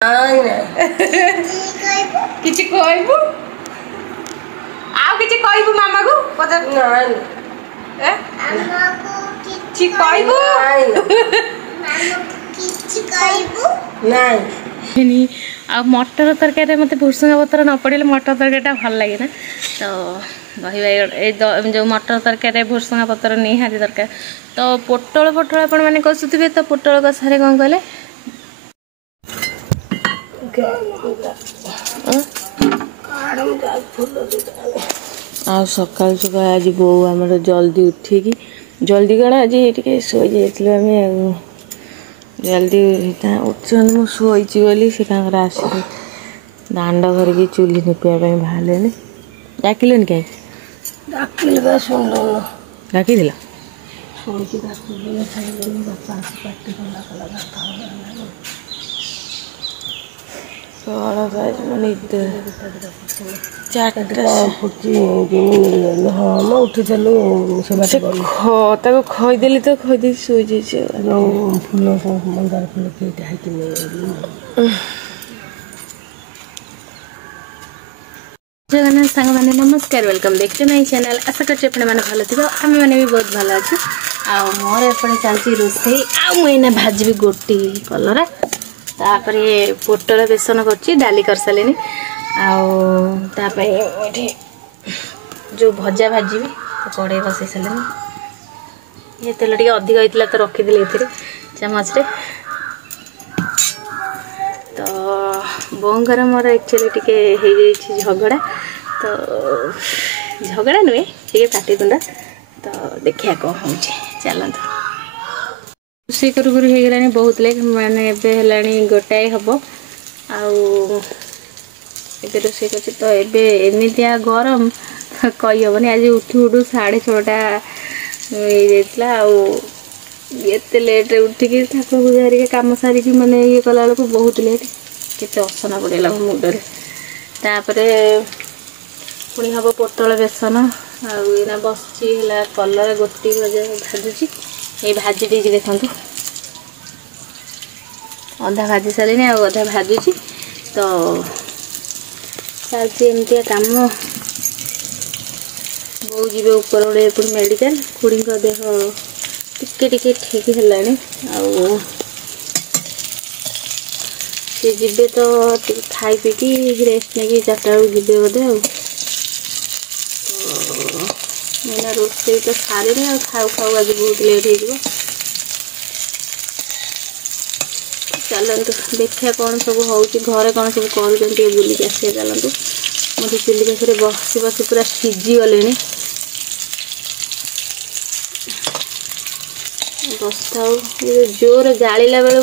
किछि कहबू आउ किछि कहबू मामा को पता नहीं ए मामा को किछि कहबू मामा किछि कहबू नहीं आ मटर तरकारी मत भुसुंगा पत्र न पड़े मटर तरकारी भल लगे ना तो जो मटर तरकारी भुसुंगा पत्र निहाती दरकार तो पोटल पोटल आपण मैंने कसुवे तो पोटल कषारे कौन कहले आ सकाल सकाल आज बो आम जल्दी उठिकी जल्दी कौन आज शो जाइए जल्दी उठ शोची बोली से आसिक दांड घर की चूली निपाई बाहर डाकिले कहीं डाक खईदेली तो खईदे शोई फूल मंदार फूल जगन्नाथ सांग मैंने नमस्कार welcome back to my channel आशा करते मैंने भल थी आम मैंने भी बहुत भल अच्छे मोर एपटे चलती रोसे आईना भाजी गोटी कलरा तापर पोटल बेसन कर डाली कर सारे आउे जो भजा भाजी कड़े बसई सारे ये तेल टे अधिक होता तो रखीदी ये चामच तो बोंगर मोर एक्चुअली टी झगड़ा तो झगड़ा नुहे टे पाटी तुंडा तो देखिए कौन हो चलते रोषे करू हो गला बहुत लेट माने गोटाए हम आबे रोषे कर तो एमतिया गरम कही हेनी आज उठू उठू 6:30 आते लेट उठिकी ठाकुर पूजा हरिका कम सारिकी माने ये कला बेलू बहुत लेट केते असना पड़ेगा मुंडे तापर पुणी हम पोटल बेसन आना बसची कलर गोटी भजा भाजुची ये भाजी देती देखु अधा भाजी सारे आधा भाजुची तो चलती एमती कम बो जी ऊपर बड़े मेडिकल खुड़ी देह टिके टिके ठीक है सी जी तो खाई पीकी रेस्ट नहीं 4टा जी बोधे मैंने रोसे तो सारे खाऊ खाऊ आज बहुत लेट हो चलतु देखिए कौन सब हो घरे कौन सब कर बुलिक आसिए चलतु मत चुली पाखे बसी बसी पूरा सीझी गले बसता जोर जाला बेलू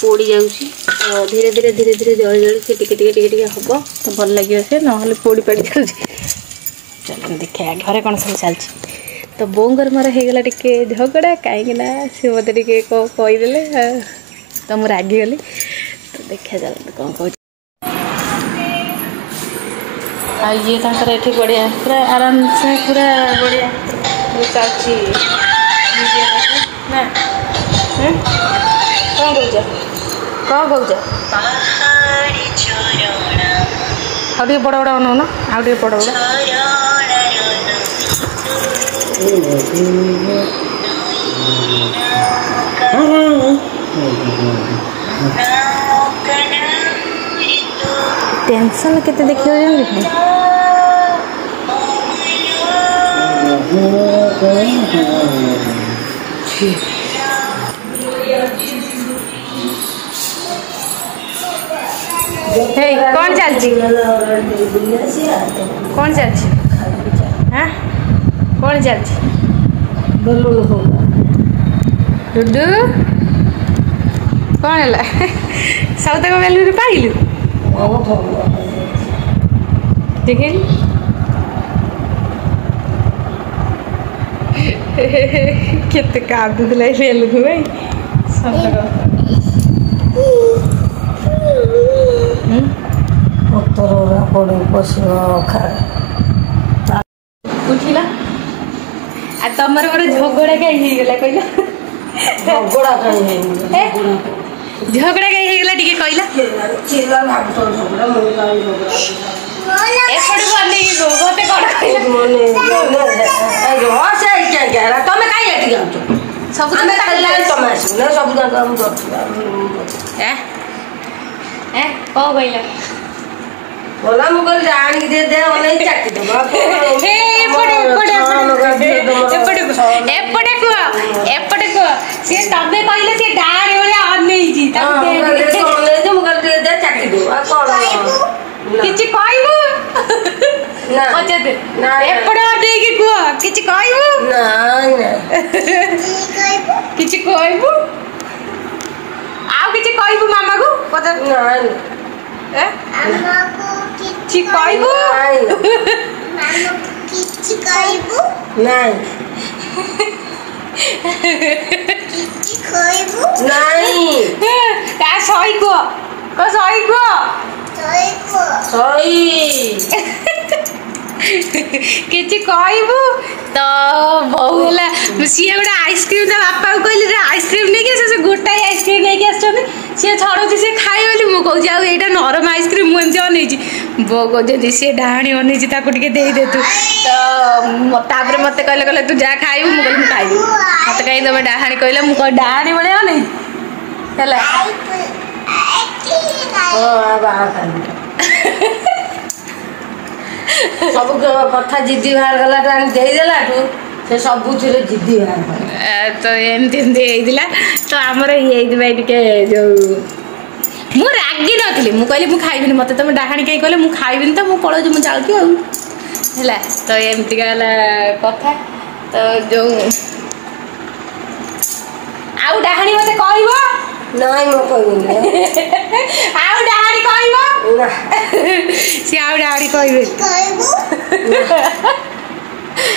पोड़ी जाऊँगी धीरे धीरे धीरे धीरे जली जली से टिके हम तो भल लगे से ना पोड़ी पड़ जाऊँगी चलो देखिए घरे कौन सब चलती तो बोंगर मोर होगला टिके झगड़ा कहीं सी मत टे कहीदे तो मुझे रागिगली तो देखिए चलते कौन कह ये ये बढ़िया पूरा आराम से पूरा बढ़िया चलती ना कौन कौच आगे बड़ बड़ अनौन आगे बड़ बड़ टेंशन केते देखियो जान कौन चलती कौन चलती हाँ कौन चलती डुडू कौन है सब तक बेलूर पाइलु देखे केते कादुला बेलू भाई सब उठिला आ तमर गोटे झगड़ा कहीं गला कहला झगड़ा कहीं झगड़ा कहीं हेगला टिके कहला चिल्ला भाग तो झगड़ा मन का झगड़ा एपड़ बने की गो गोते कोड मने ए हो से क्या तमे काई एटी जाउछ सब तुम कल्ला तमास न सब ना काम कर ए को कहला बोला मुगल जान के दे ओने चाटी दबा ए एपड़े को से तबे कहले से डार ओले अनै जी तबे ओने मुगल दे चाटी दो आ कोन किछि कहबो ना अच्छा दे ना एपड़े अडे की को किछि कहबो ना ना किछि कहबो आउ किछि कहबो मामा को पता ना ए मामा को किछि कहबो मामा किछि कहबो नहीं किछि कहबो नहीं ता सही को सही को सही किछि कहबो तो बहु होला सी गोटे आइसक्रीम ता बापा को कहली आइसक्रीम नहीं के से गोटाई आइसक्रीम नहीं के आछन से छड़ो से खाई बोली मु कहू आ एटा नरम आइसक्रीम मु एमती अनै छी बो को जदी से डाहाणी अनै छी ताको टिके देई दे तू तो तापर मते कहले तू जा खाइबू मु कहली मु खाइबू मते कहि दबे डाहाणी कहले मु कह डाहाणी बळे अनै हला हां बा सब कथा जिद्दी बाहर गला टाणी दे देला तू से सब थरे जिद्दी बाहर तो एमती देइदिला तो हमर ये दिबा टिके जो मु रागी नथली मु कहली मु खाइबिनी मते तुम डाहाणी कहि कहले मु खाइबिनी त मु पळो जे मु जाउती आ हला तो एमती गाला कथा तो जो आउ डाहाणी मते कहइबो नहीं मो कहबिनी आउ डाहाणी कहइबो ना से आउ डाहाणी कहइबे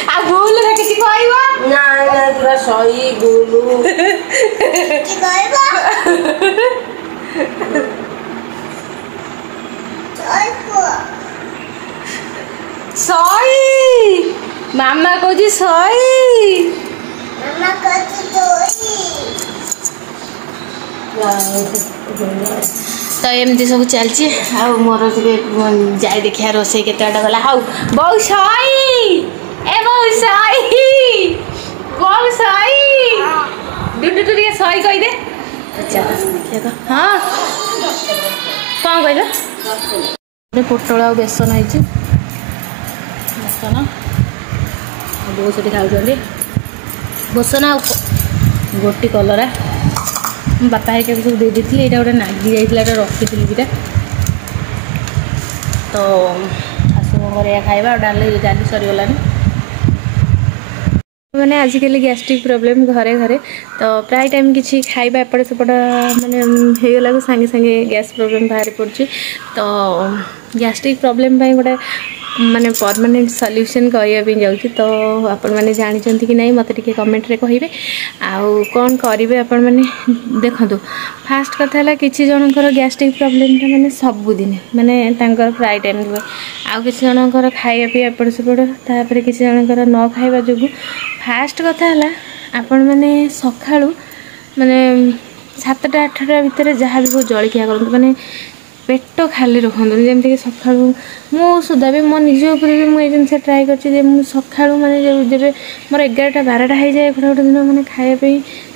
आ भूल रे किछि कहइबो ना ना पूरा सही गोलू किछि कहबो सही मामा कहजी सही मामा कहजी तो एमती सब चलची आ मोर जाए देखिया रोसे केते गला हाउ बहु सही ए बहु सही बहु सही दुडू टू रे सही कहि दे अच्छा देखिया तो हां कोन कहला रे पोटल आ बेसन आइची बेसन बहुत से खाऊ जल्दी बेसन आ गोटी कलरा बापा है सब दे दी थी गोटे नागी जाइए रखी थी दुटा तो आसू खाଇବା डाली डाली सरीगलानी मैंने आजिकल गैस्ट्रिक प्रॉब्लम घरे घरे तो प्राय टाइम किसी खाଇବା एपटे सेपट माने होगला सांगे सांगे गैस प्रॉब्लम बाहर पड़ी तो गैस्ट्रिक प्रॉब्लम गोटे माने परमानेंट सॉल्यूशन करने जाऊँ तो आपण मैंने जानते कि नहीं मत टे कमेंट रे कहिबे आउ कौन करेंगे आपण मैंने देखो फास्ट कथा है कि जनकर गैस्ट्रिक प्रॉब्लम माने सबुदिन माने प्राय टाइम हुए आउ कि जनकर खाଇବା पीवा एपट सेपट तापर कि जनकर न खाଇବା जो फास्ट कथा है आपण मैंने सकाळू माने 7टा 8टा भितर जहाँ भी जलखिया करते माने पेट खाली रखु जमीक सका मु सुधा भी मो निज उपर भी मुझे जिन ट्राए कर सका माने जब मोर 11टा 12टा हो जाए गोटे गोटे दिन मैंने खायापी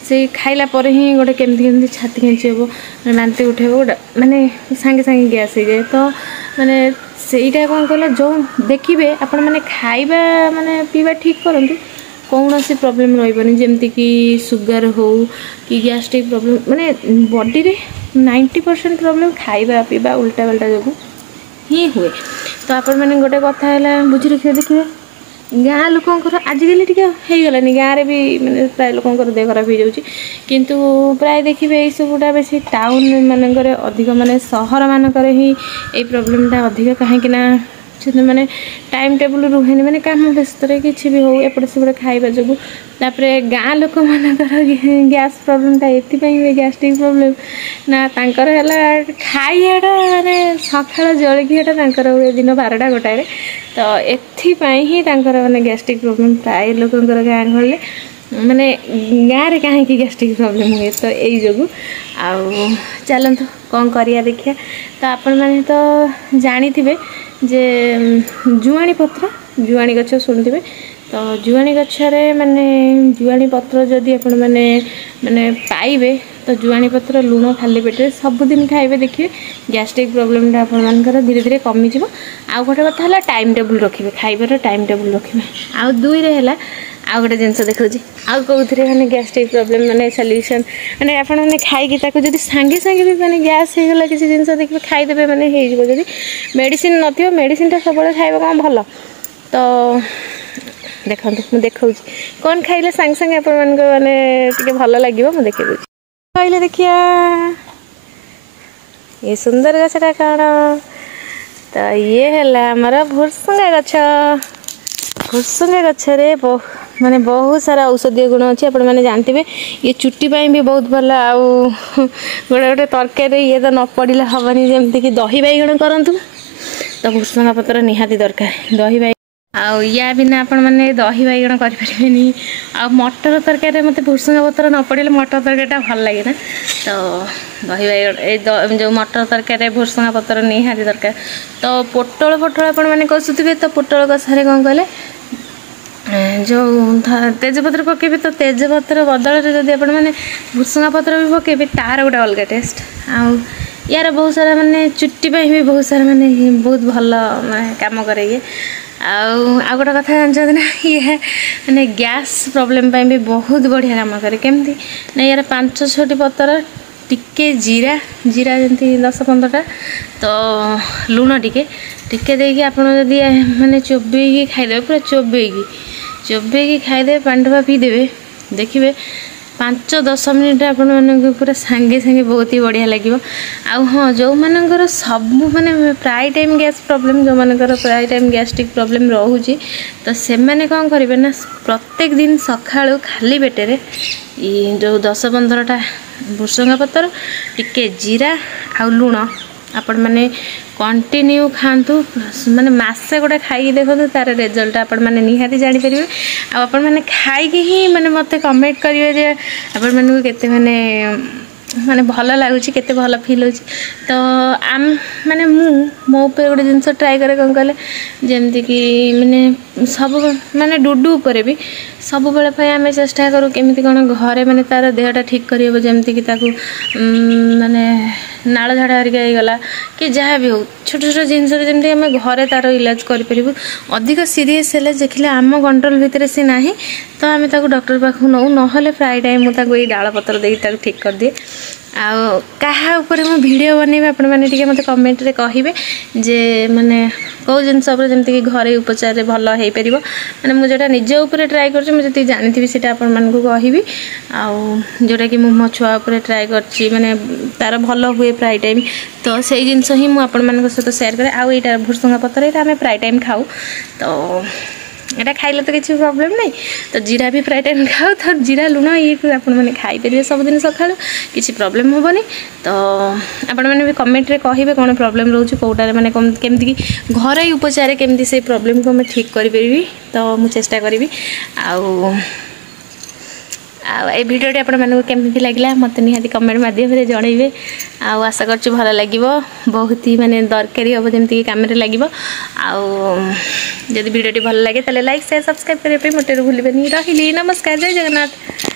से खाइला पर ही गोटे केमती छाती खेची हे बांती उठे गोटे माने सांगे सांगे गैस हो जाए तो माने सेटा कौन कहला जो देखिए आपण मैंने खाइबा माने पीवा ठीक करूँ कौन सी प्रॉब्लम रही जमती कि सुगर हो कि गैस्ट्रिक प्रॉब्लम माने बॉडी रे 90% प्रॉब्लम खाइबा पीवा उल्टा पाल्टा जो ही हुए तो आपण मैंने गोटे कथा है बुझी रखिए देखिए गाँ लोकंर आजिकल टी होगलानी गाँव में भी मैंने प्राय लोकंर देह खराब हो जाऊँगी किंतु प्राय देखिए यही सबुटा बेसी टाउन मानक अधिक माने सहर मानक ही ये प्रॉब्लमटा अधिक कहीं मैंने टाइम टेबल रुहे माने काम व्यस्त किसी भी हो एपटे सेपटे खाइबा जो तापर गाँ लोक मानकर गैस प्रॉब्लमटा ये गैस्ट्रिक प्रॉब्लम ना तांकर है खाइबाटा माने सकाळ जलखियाटा हुए दिन 12टा गोटाए तो एथि ही माने गैस्ट्रिक प्रॉब्लम प्राय लोकंर गाँ गहले माने गाँव में कहीं गैस्ट्रिक प्रॉब्लम हुए तो यही जो आउ चलतु कौन करिया देखिया। तो आपण मैंने तो जानी थे जे जुआणी पत्र जुआणी गछ शुणुवे तो जुआणी गछरे माने जुआणी पत्र जदि आपण मैंने माने पाइबे तो जुआणी पत्र लुण खाली पेटे सबुदिन खाइबे देखिए गैस्ट्रिक प्रॉब्लम आपण मानकर धीरे धीरे कमी जीवो। आउ गोटे कथा है टाइम टेबल रखिए खाइबार टाइम टेबल रखिए। आउ दुई रे है आउ गोटे जिनस देखा आउ कौन मैंने गैस्ट्रिक प्रॉब्लम माने सॉल्यूशन माने आपण मैंने खाई ताकि सांगे सांगे भी माने गैस हो गला किसी जिनस देखिए खाईदेवे माने हो जदि मेडिसिन नथियो मेडिसिन सब खाइबा कौन भल तो देखो मुझे देखा कौन खाइले सांगे सांगे आपण माने भल लगे मुझे देखे दूसरी खाइले देखिया ये सुंदर गछटा कौन तो ये है आमर भुर्सुंगा गछ। भुर्सुंगा गछरे माने बहुत सारा औषधीय गुण अच्छे आपण मैंने जानते ये चुट्टी भी बहुत भल आउ गोटे गोटे तरकारी ये तो न पड़े हेनी जमती कि दही बैगण करूँ तो भुर्सुंगा पत्र निहाती दरकार दही बैगण आउ या बिना आपण मैंने दही बैगण करें आ मटर तरकारी मत भुर्सुंगा पत्र न पड़े मटर तरकारीटा भल लगे ना तो दही बैगण जो मटर तरकारी भुर्सुंगा पत्र निहाती दरकार। तो पोटल फोटल आपण मैंने कसुवे तो पोटल कषारे कौन कहले जो तेजपत्र पकेबे तो तेजपत्र बदल जब आप भुर्सुंगा पत्र भी पकेबे तार गोटे अलग टेस्ट आउ यार बहुत सारा माने चुट्टी भी बहुत सारा माने बहुत भल काम करे ये आउ गोटे कथा जानते ना ये माने गैस प्रॉब्लम भी बहुत बढ़िया काम करे केमती ना यार 5-6टी पत्र टिके जीरा जीरा जमी 10-15टा तो लुण टिके देकी आपड़ जदि माने चोबेकी खाईदे पूरा चोबेकी खाईदे पानी टपा पीदेवे देखिए 5-10 मिनिट आपण माने पूरा सांगे सांगे बहुत ही बढ़िया लगे। आउ हाँ जो मानकर सब माने प्राय टाइम गैस प्रॉब्लम जो मानकर प्राय टाइम गैस्ट्रिक प्रॉब्लम रोचे तो से मैंने कौन करेंगे ना प्रत्येक दिन सकाळु खाली पेटे जो 10-15टा भुर्सुंगा पत्र टिके जीरा आउ लुण आपण मैंने कंटिन्यू खातु माने मासे गोटे खाई देखो तार रिजल्ट आपण मैंने निहाती जानीपर आपण मैंने खाई ही माने मत कमेंट करेंगे जे आपण मानू केते माने माने भल लगुच केते भल फील हो तो आम माने मो ऊपर गोटे जिनस ट्राए करे कौन कहले जमती कि माने सब माने डुडू उपर भी सब बेले आम चेष्टा करूँ केमी कौन घरे माने तार देहटा ठीक कर जमती कि माने नाल झाड़ा हरिका गला कि जहाँ भी हो छोट छोट जिनस जमी आम घरे तार इलाज करूँ अधिक सीरीयस है देखिले आम कंट्रोल भितर सी ना तो आम डॉक्टर पाख नौ ना प्राय टाइम मुझे डाल पत्र देकी ठीक कर दिए आउ क्या ऊपर मु वीडियो बनैबे आपण माने टिके मते कमेंट रे कहिबे जे माने को जिनस ऊपर जमती कि घरे उपचार रे भल हेई परिबो माने मु जेटा निज ऊपर ट्राई करछि मु जति जानिथिबि सेटा आपण मानकु कहिबि आउ जोटा कि मु मो छुआ ऊपर ट्राई करछि माने तार भल हुए प्राय टाइम तो सेही जिनस ही मु आपण मानक सहित शेयर करे आउ एटा भुर्सुंगा पत्र एटा हमें प्राय टाइम खाऊ तो एटा खाइले तो किसी प्रॉब्लम नहीं तो जीरा भी प्राय टाइम खाओ तो जीरा लुण ये आपण मैंने खाईपर सबुदिन सकाळु किसी प्रॉब्लम हेनी तो आपण मैंने भी कमेंट रे कहिबे कौन प्रॉब्लम रोचे कौटारे माने केमती कि घरे उपचार केमती से प्रॉब्लम को मैं ठीक करि परिबी तो मु चेष्टा करिबी आउ ए भिडियोटी आपण मानक केमती लागला मत निहाती कमेंट माध्यम रे जणैबे आउ आशा करछु भल लागिवो बहुत ही माने दरकारी हो जमती कि काम रे लागिवो आउ जदि भिडियोटी भल लागे ताले लाइक शेयर सब्सक्राइब करे पे मोटे भूलिबेनी रहिली नमस्कार जय जगन्नाथ।